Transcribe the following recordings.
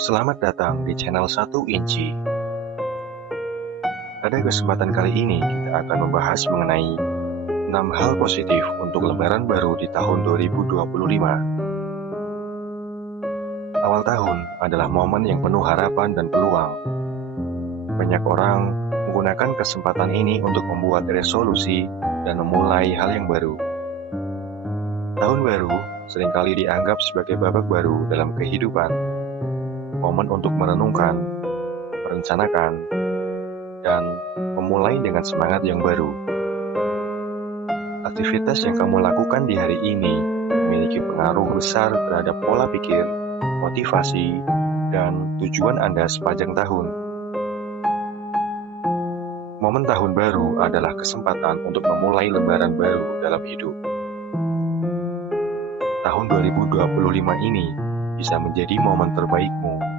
Selamat datang di channel 1 Inci. Pada kesempatan kali ini kita akan membahas mengenai 6 hal positif untuk Lebaran baru di tahun 2025. Awal tahun adalah momen yang penuh harapan dan peluang. Banyak orang menggunakan kesempatan ini untuk membuat resolusi dan memulai hal yang baru. Tahun baru seringkali dianggap sebagai babak baru dalam kehidupan. Momen untuk merenungkan, merencanakan, dan memulai dengan semangat yang baru. Aktivitas yang kamu lakukan di hari ini memiliki pengaruh besar terhadap pola pikir, motivasi, dan tujuan Anda sepanjang tahun. Momen tahun baru adalah kesempatan untuk memulai lembaran baru dalam hidup. Tahun 2025 ini bisa menjadi momen terbaikmu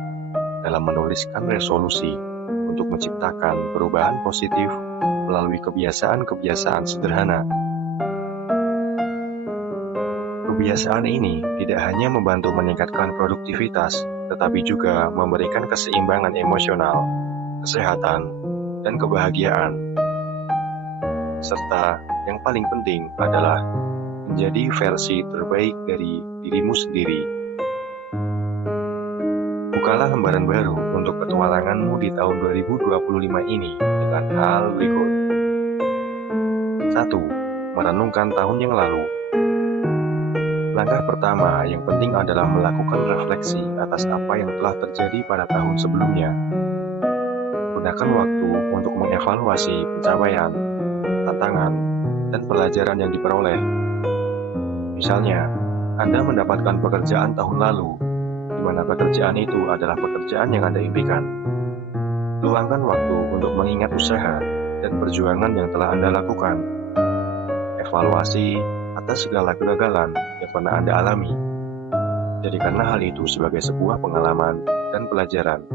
dalam menuliskan resolusi untuk menciptakan perubahan positif melalui kebiasaan-kebiasaan sederhana. Kebiasaan ini tidak hanya membantu meningkatkan produktivitas, tetapi juga memberikan keseimbangan emosional, kesehatan, dan kebahagiaan. Serta yang paling penting adalah menjadi versi terbaik dari dirimu sendiri. Bukalah lembaran baru untuk petualanganmu di tahun 2025 ini dengan hal berikut. 1. Merenungkan tahun yang lalu. Langkah pertama yang penting adalah melakukan refleksi atas apa yang telah terjadi pada tahun sebelumnya. Gunakan waktu untuk mengevaluasi pencapaian, tantangan, dan pelajaran yang diperoleh. Misalnya, Anda mendapatkan pekerjaan tahun lalu, di mana pekerjaan itu adalah pekerjaan yang Anda impikan. Luangkan waktu untuk mengingat usaha dan perjuangan yang telah Anda lakukan. Evaluasi atas segala kegagalan yang pernah Anda alami. Jadikanlah hal itu sebagai sebuah pengalaman dan pelajaran.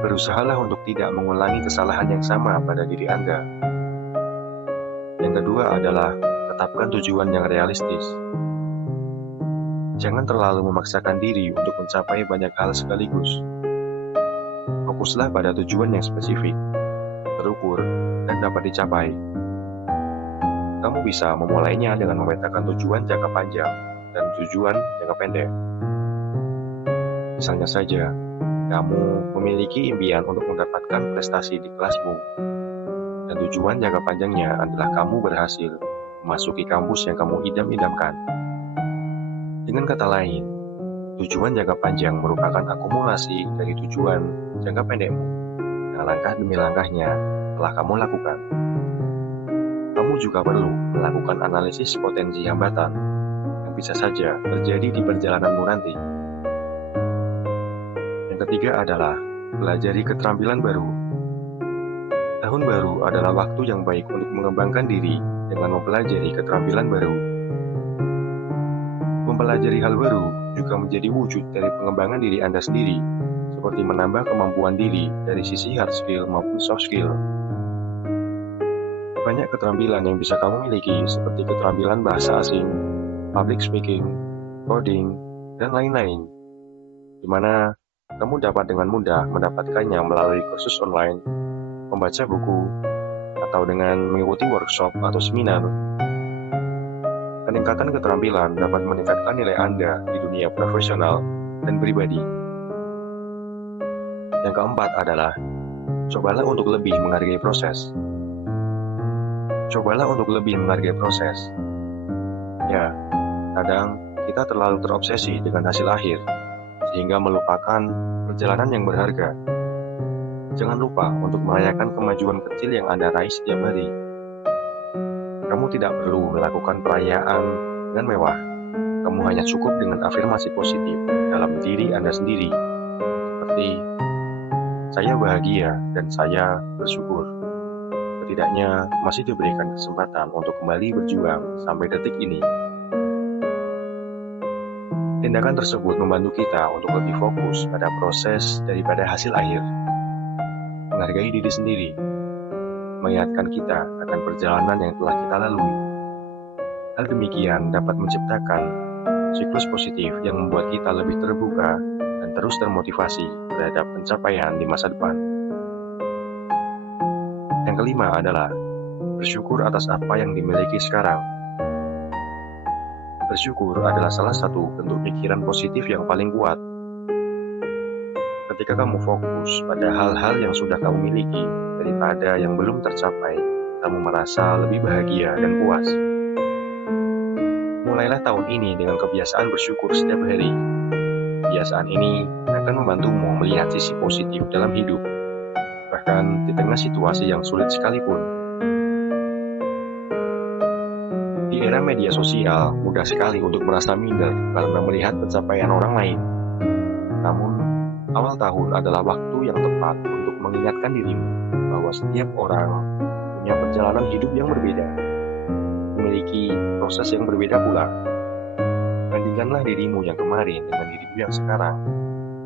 Berusahalah untuk tidak mengulangi kesalahan yang sama pada diri Anda. Yang kedua adalah tetapkan tujuan yang realistis. Jangan terlalu memaksakan diri untuk mencapai banyak hal sekaligus. Fokuslah pada tujuan yang spesifik, terukur, dan dapat dicapai. Kamu bisa memulainya dengan memetakan tujuan jangka panjang dan tujuan jangka pendek. Misalnya saja, kamu memiliki impian untuk mendapatkan prestasi di kelasmu, dan tujuan jangka panjangnya adalah kamu berhasil memasuki kampus yang kamu idam-idamkan. Dengan kata lain, tujuan jangka panjang merupakan akumulasi dari tujuan jangka pendekmu yang langkah demi langkahnya telah kamu lakukan. Kamu juga perlu melakukan analisis potensi hambatan yang bisa saja terjadi di perjalananmu nanti. Yang ketiga adalah pelajari keterampilan baru. Tahun baru adalah waktu yang baik untuk mengembangkan diri dengan mempelajari keterampilan baru. Mempelajari hal baru juga menjadi wujud dari pengembangan diri Anda sendiri, seperti menambah kemampuan diri dari sisi hard skill maupun soft skill. Banyak keterampilan yang bisa kamu miliki, seperti keterampilan bahasa asing, public speaking, coding, dan lain-lain, di mana kamu dapat dengan mudah mendapatkannya melalui kursus online, membaca buku, atau dengan mengikuti workshop atau seminar. Peningkatan keterampilan dapat meningkatkan nilai Anda di dunia profesional dan pribadi. Yang keempat adalah, cobalah untuk lebih menghargai proses. Cobalah untuk lebih menghargai proses. Ya, kadang kita terlalu terobsesi dengan hasil akhir, sehingga melupakan perjalanan yang berharga. Jangan lupa untuk merayakan kemajuan kecil yang Anda raih setiap hari. Kamu tidak perlu melakukan perayaan dengan mewah. Kamu hanya cukup dengan afirmasi positif dalam diri Anda sendiri, seperti, saya bahagia dan saya bersyukur. Setidaknya masih diberikan kesempatan untuk kembali berjuang sampai detik ini. Tindakan tersebut membantu kita untuk lebih fokus pada proses daripada hasil akhir. Menghargai diri sendiri, mengingatkan kita akan perjalanan yang telah kita lalui. Hal demikian dapat menciptakan siklus positif yang membuat kita lebih terbuka dan terus termotivasi terhadap pencapaian di masa depan. Yang kelima adalah bersyukur atas apa yang dimiliki sekarang. Bersyukur adalah salah satu bentuk pikiran positif yang paling kuat. Ketika kamu fokus pada hal-hal yang sudah kamu miliki daripada yang belum tercapai, kamu merasa lebih bahagia dan puas. Mulailah tahun ini dengan kebiasaan bersyukur setiap hari. Kebiasaan ini akan membantumu melihat sisi positif dalam hidup, bahkan di tengah situasi yang sulit sekalipun. Di era media sosial, mudah sekali untuk merasa minder karena melihat pencapaian orang lain. Namun, awal tahun adalah waktu yang tepat untuk mengingatkan dirimu bahwa setiap orang punya perjalanan hidup yang berbeda, memiliki proses yang berbeda pula. Bandingkanlah dirimu yang kemarin dengan dirimu yang sekarang.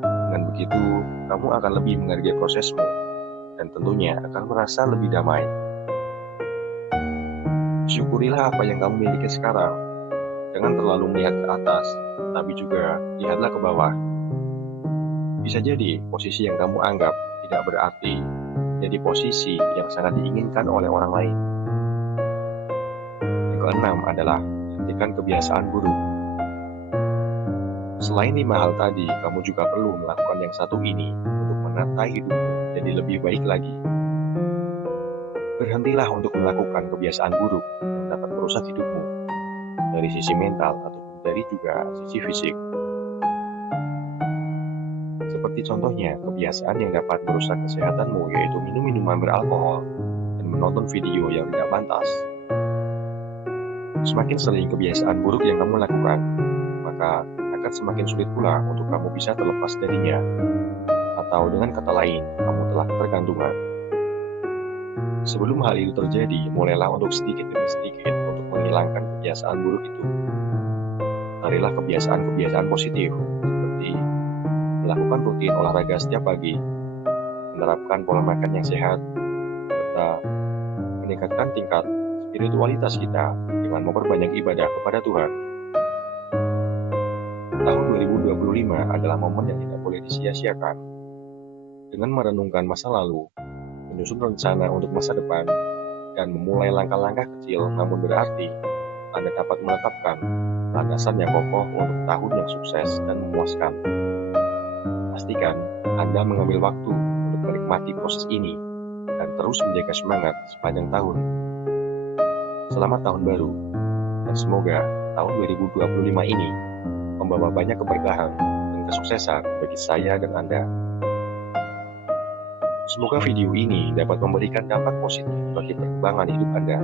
Dengan begitu, kamu akan lebih menghargai prosesmu dan tentunya akan merasa lebih damai. Syukurilah apa yang kamu miliki sekarang. Jangan terlalu melihat ke atas, tapi juga lihatlah ke bawah. Bisa jadi posisi yang kamu anggap tidak berarti jadi posisi yang sangat diinginkan oleh orang lain. Yang keenam adalah hentikan kebiasaan buruk. Selain 5 hal tadi, kamu juga perlu melakukan yang satu ini untuk menata hidupmu jadi lebih baik lagi. Berhentilah untuk melakukan kebiasaan buruk yang dapat merusak hidupmu, dari sisi mental ataupun dari juga sisi fisik. Seperti contohnya, kebiasaan yang dapat merusak kesehatanmu yaitu minum minuman beralkohol dan menonton video yang tidak pantas. Semakin sering kebiasaan buruk yang kamu lakukan, maka akan semakin sulit pula untuk kamu bisa terlepas darinya. Atau dengan kata lain, kamu telah ketergantungan. Sebelum hal itu terjadi, mulailah untuk sedikit demi sedikit untuk menghilangkan kebiasaan buruk itu. Carilah kebiasaan-kebiasaan positif, seperti melakukan rutin olahraga setiap pagi, menerapkan pola makan yang sehat, serta meningkatkan tingkat spiritualitas kita dengan memperbanyak ibadah kepada Tuhan. Tahun 2025 adalah momen yang tidak boleh disia-siakan. Dengan merenungkan masa lalu, menyusun rencana untuk masa depan, dan memulai langkah-langkah kecil namun berarti, Anda dapat menetapkan landasan yang kokoh untuk tahun yang sukses dan memuaskan. Pastikan Anda mengambil waktu untuk menikmati proses ini dan terus menjaga semangat sepanjang tahun. Selamat tahun baru, dan semoga tahun 2025 ini membawa banyak keberkahan dan kesuksesan bagi saya dan Anda. Semoga video ini dapat memberikan dampak positif bagi perkembangan hidup Anda.